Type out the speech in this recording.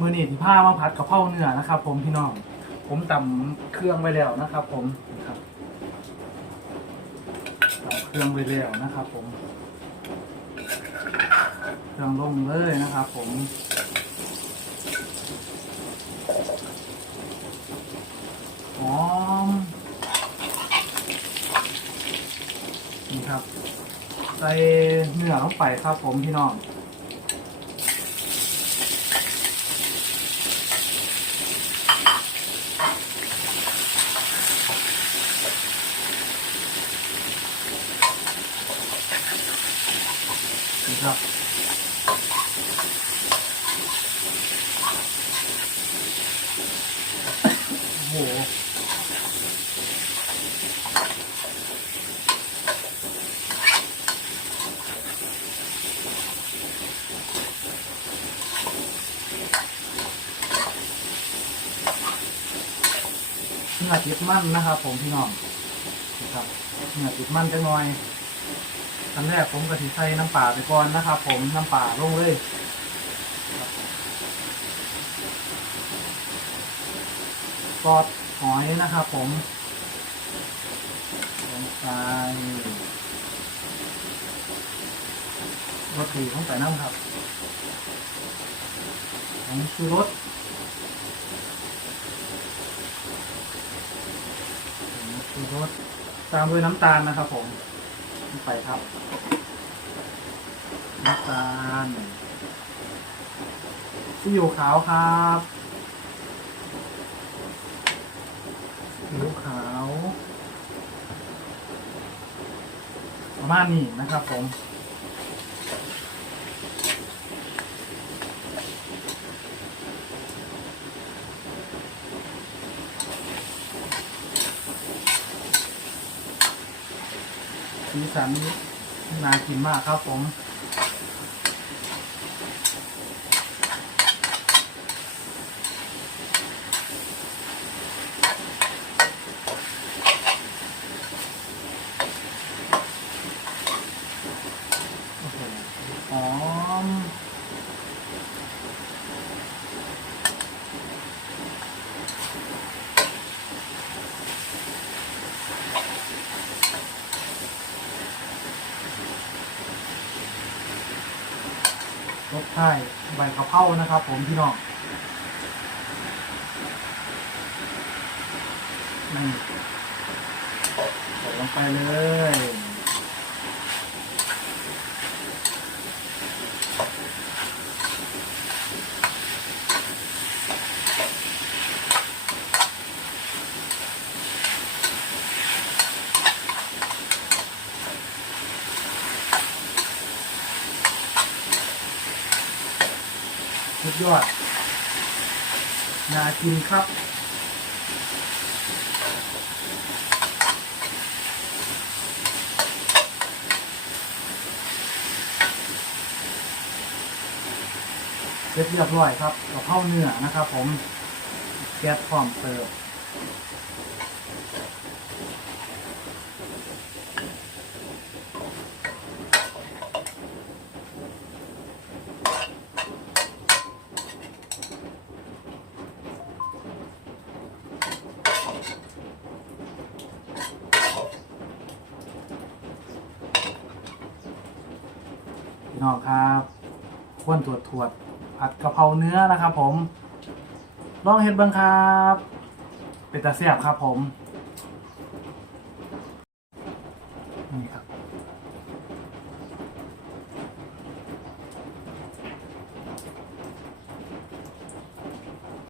มือนี่ที่ผ้ามาผัดกะเพราเนื้อนะครับ ผมพี่น้อง ผมตำเครื่องไว้แล้วนะครับ ผมครับตำเครื่องไว้แล้วนะครับ ผมเครื่องลงเลยนะครับ ผมหอมนี่ครับ ใส่เนื้อลงไปครับ ผมพี่น้อง ครับโอ้โหเนื้อติดมันนะครับ ผมพี่น้องนะครับเนื้อติดมันจะหน่อย อันแรกผมก็สิใส่น้ำปลาไปก่อนนะครับผมน้ำปลาลงเลยครับซอสหอยนะครับผมลงไปรสดีต้องใส่น้ำครับผงชูรสชูรสตามด้วยน้ำตาลนะครับผม ไปครับน้ำตาลซีอิ๊วขาวครับซีอิ๊วขาว ประมาณนี้นะครับผม สีสันน่ากินมากครับผม รสไทยใบกระเพรานะครับ ผมพี่น้องนี่ใส่ลงไปเลย สุดยอด น่ากินครับ เสร็จเรียบร้อยครับกะเพราเนื้อนะครับผม แก๊สพร้อมเสิร์ฟ พี่น้องครับควนถวดถวดผัดกะเพราเนื้อนะครับผม ลองเห็ดบ้างครับ เป็นตาเสียบครับผม